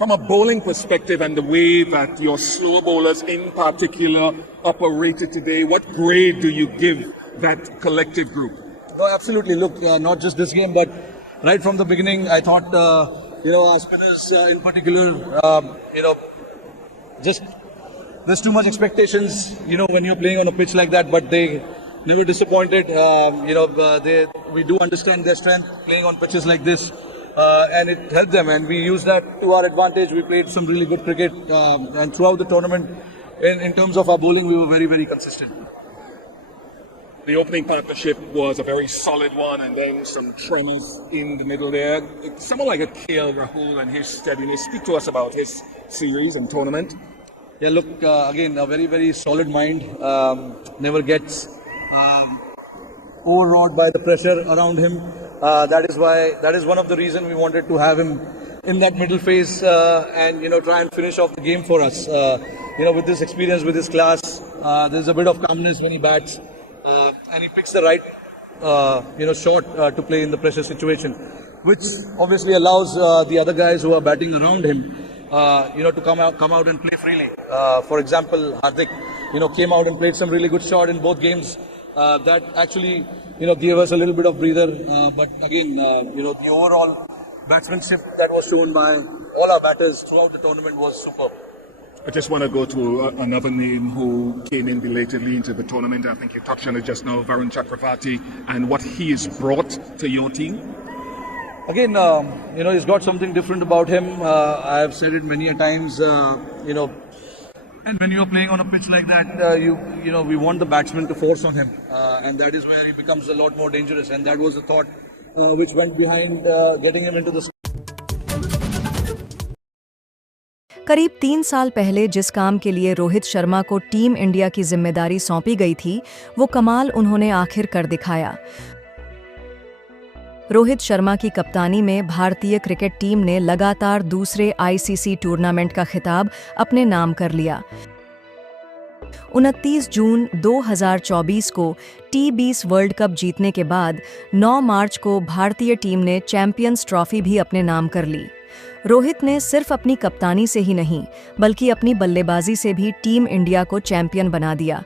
from a bowling perspective and the way that your slow bowlers in particular operated today, what grade do you give that collective group? No, absolutely. Look, not just this game, but right from the beginning, I thought, our spinners in particular, just there's too much expectations, when you're playing on a pitch like that, but they never disappointed. We do understand their strength playing on pitches like this, and it helped them, and we used that to our advantage. We played some really good cricket, and throughout the tournament, in terms of our bowling, we were very, very consistent. The opening partnership was a very solid one, and then some tremors in the middle there. Someone like a KL Rahul and his steadiness. Speak to us about his series and tournament. Yeah, look, again, a very, very solid mind. Never gets overawed by the pressure around him. That is one of the reasons we wanted to have him in that middle phase and try and finish off the game for us. With this experience, with his class, there's a bit of calmness when he bats, and he picks the right shot to play in the pressure situation, which obviously allows the other guys who are batting around him to come out and play freely. For example, Hardik, came out and played some really good shot in both games. That actually, gave us a little bit of breather. But again, the overall batsmanship that was shown by all our batters throughout the tournament was superb. I just want to go to another name who came in belatedly into the tournament. I think you touched on it just now, Varun Chakravarti, and what he has brought to your team. Again, he's got something different about him. I've said it many a times, and when you're playing on a pitch like that, we want the batsman to force on him, and that is where he becomes a lot more dangerous. And that was the thought which went behind getting him into the. करीब 3 साल पहले जिस काम के लिए रोहित शर्मा को team India की जिम्मेदारी सौंपी गई थी, वो कमाल उन्होंने आखिर कर दिखाया। रोहित शर्मा की कप्तानी में भारतीय क्रिकेट टीम ने लगातार दूसरे आईसीसी टूर्नामेंट का खिताब अपने नाम कर लिया। 29 जून 2024 को T20 वर्ल्ड कप जीतने के बाद 9 मार्च को भारतीय टीम ने चैंपियंस ट्रॉफी भी अपने नाम कर ली। रोहित ने सिर्फ अपनी कप्तानी से ही नहीं, बल्कि अपनी बल्लेबाजी से भी टीम इंडिया को चैंपियन बना दिया।